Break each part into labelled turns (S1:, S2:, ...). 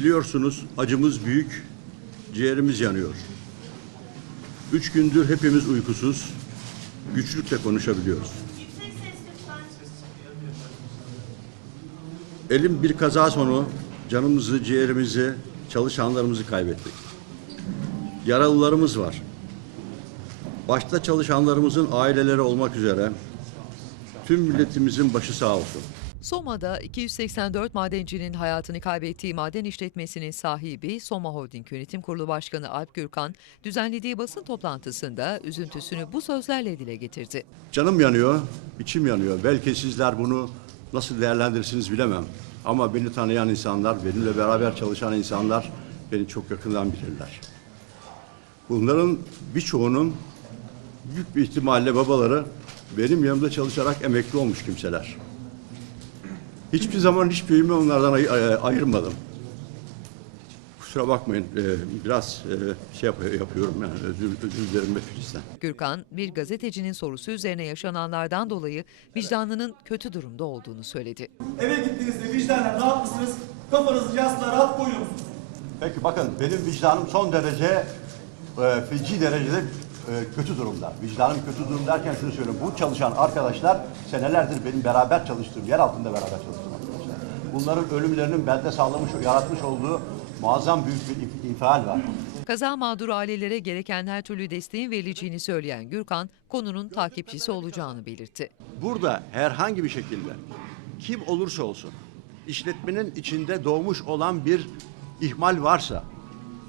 S1: Biliyorsunuz acımız büyük, ciğerimiz yanıyor. Üç gündür hepimiz uykusuz, güçlükle konuşabiliyoruz. Elim bir kaza sonu canımızı, ciğerimizi, çalışanlarımızı kaybettik. Yaralılarımız var. Başta çalışanlarımızın aileleri olmak üzere tüm milletimizin başı sağ olsun.
S2: Soma'da 284 madencinin hayatını kaybettiği maden işletmesinin sahibi Soma Holding Yönetim Kurulu Başkanı Alp Gürkan düzenlediği basın toplantısında üzüntüsünü bu sözlerle dile getirdi.
S1: Canım yanıyor, içim yanıyor. Belki sizler bunu nasıl değerlendirirsiniz bilemem. Ama beni tanıyan insanlar, benimle beraber çalışan insanlar beni çok yakından bilirler. Bunların birçoğunun büyük bir ihtimalle babaları benim yanımda çalışarak emekli olmuş kimseler. Hiçbir zaman hiçbir yönümü onlardan ay- ay- ayırmadım. Kusura bakmayın, e, biraz e, şey yap- yapıyorum yani özür, özür dilerim hepinizden.
S2: Gürkan, bir gazetecinin sorusu üzerine yaşananlardan dolayı vicdanının kötü durumda olduğunu söyledi.
S3: Eve gittiğinizde vicdanen rahat mısınız? Kafanızı yastığa rahat koyuyor musunuz?
S1: Peki bakın benim vicdanım son derece e, feci derecede kötü durumda. Vicdanım kötü durum derken şunu söylüyorum. Bu çalışan arkadaşlar senelerdir benim beraber çalıştığım, yer altında beraber çalıştığım arkadaşlar. Bunların ölümlerinin bende sağlamış, yaratmış olduğu muazzam büyük bir infial var.
S2: Kaza mağdur ailelere gereken her türlü desteğin verileceğini söyleyen Gürkan, konunun takipçisi olacağını belirtti.
S1: Burada herhangi bir şekilde kim olursa olsun işletmenin içinde doğmuş olan bir ihmal varsa,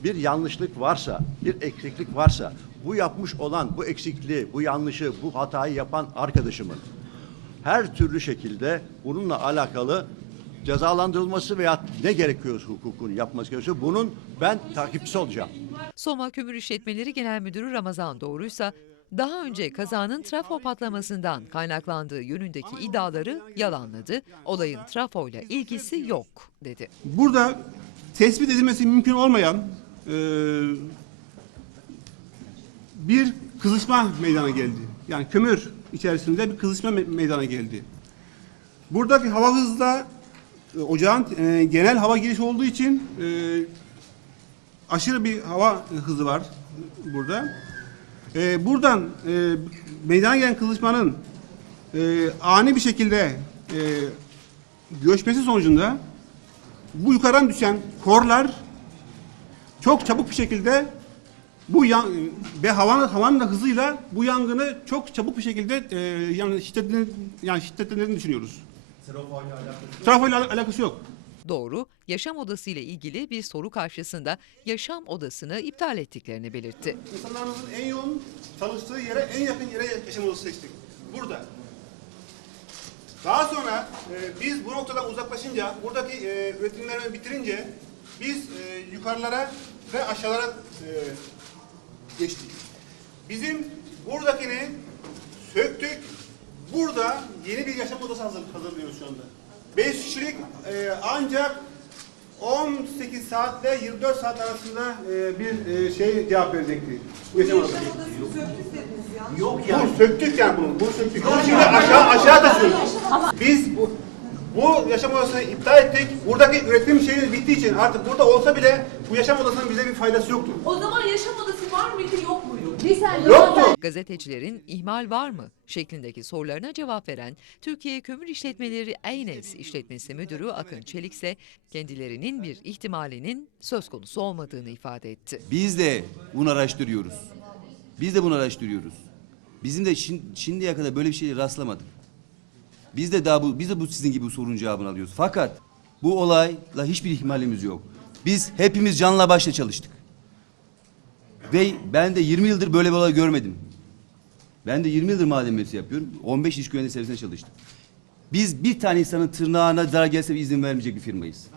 S1: bir yanlışlık varsa, bir eksiklik varsa bu yapmış olan bu eksikliği, bu yanlışı, bu hatayı yapan arkadaşımın her türlü şekilde bununla alakalı cezalandırılması veya ne gerekiyorsa hukukun yapması gerekiyorsa bunun ben takipçisi olacağım.
S2: Soma Kömür İşletmeleri Genel Müdürü Ramazan Doğruysa daha önce kazanın trafo patlamasından kaynaklandığı yönündeki iddiaları yalanladı. Olayın trafoyla ilgisi yok dedi.
S4: Burada tespit edilmesi mümkün olmayan e, bir kızışma meydana geldi. Yani kömür içerisinde bir kızışma me- meydana geldi. Buradaki hava hızla e, ocağın e, genel hava girişi olduğu için e, aşırı bir hava hızı var burada. E, buradan e, meydana gelen kızışmanın e, ani bir şekilde e, göçmesi sonucunda bu yukarıdan düşen korlar çok çabuk bir şekilde bu yan, ve havanın havanın da hızıyla bu yangını çok çabuk bir şekilde e, yani şiddetini yani şiddetlendiğini düşünüyoruz. Trafo ile al- alakası yok.
S2: Doğru, yaşam odası ile ilgili bir soru karşısında yaşam odasını iptal ettiklerini belirtti.
S4: İnsanlarımızın en yoğun çalıştığı yere en yakın yere yaşam odası seçtik. Burada. Daha sonra e, biz bu noktadan uzaklaşınca, buradaki e, üretimlerimi bitirince biz e, yukarılara ve aşağılara e, geçtik. Bizim buradakini söktük. Burada yeni bir yaşam odası hazır, hazırlıyoruz şu anda. 5 kişilik e, ancak 18 saatle 24 saat arasında e, bir e, şey cevap verecekti. Bu yaşam odası.
S3: Yok
S4: Bunu söktük yani bunu. Bunu söktük. Şimdi aşağı aşağı taşıyoruz. Biz bu bu yaşam odasını iptal ettik. Buradaki üretim şeyi bittiği için artık burada olsa bile bu yaşam odasının bize bir faydası yoktur.
S5: O zaman yaşam odası var mıydı yok muydu?
S4: Yoktu.
S2: Gazetecilerin ihmal var mı şeklindeki sorularına cevap veren Türkiye Kömür İşletmeleri Eynes İşletmesi Müdürü Akın Çelik ise kendilerinin bir ihtimalinin söz konusu olmadığını ifade etti.
S6: Biz de bunu araştırıyoruz. Biz de bunu araştırıyoruz. Bizim de şin- şimdiye kadar böyle bir şeye rastlamadık. Biz de daha bu, biz de bu sizin gibi bu sorunun cevabını alıyoruz. Fakat bu olayla hiçbir ihmalimiz yok. Biz hepimiz canla başla çalıştık. Ve ben de 20 yıldır böyle bir olay görmedim. Ben de 20 yıldır maden mühendisi yapıyorum. 15 iş güvenliği servisinde çalıştım. Biz bir tane insanın tırnağına zarar gelse izin vermeyecek bir firmayız.